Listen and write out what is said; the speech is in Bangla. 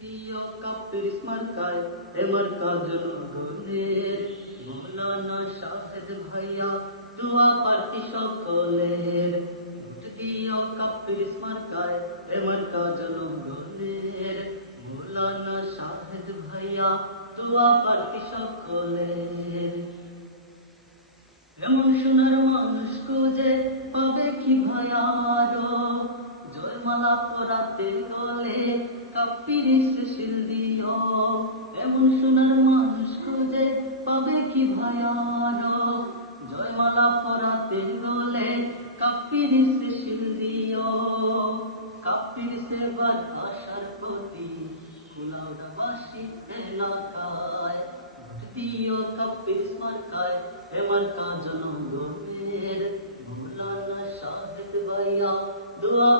প্রিয় কাপের মার্কায় মার্কা জনগণের মৌলানা শাহেদ ভাইয়া দোয়া প্রার্থী সকলের প্রিয় কাপের মার্কায় মার্কা জনগণের মৌলানা শাহেদ ভাইয়া দোয়া প্রার্থী সকলের। এমন সোনার মানুষ খুঁজে পাবে কি ভাইয়ারো জয়মালা পরাতে গলে কাপ্পির শিল দিও। এমন সোনার মানুষ খুঁজে পাবে কি ভাইয়ারো জয়মালা পরাতে গলে কাপ্পির শিল দিও। কাপ্পির সেবার আশার প্রতি কুলাউড়াবাসী এলাকায় দিও কাপ্পির মার্কায় মার্কা জনগণের মৌলানা শাহেদ ভাইয়া দোয়া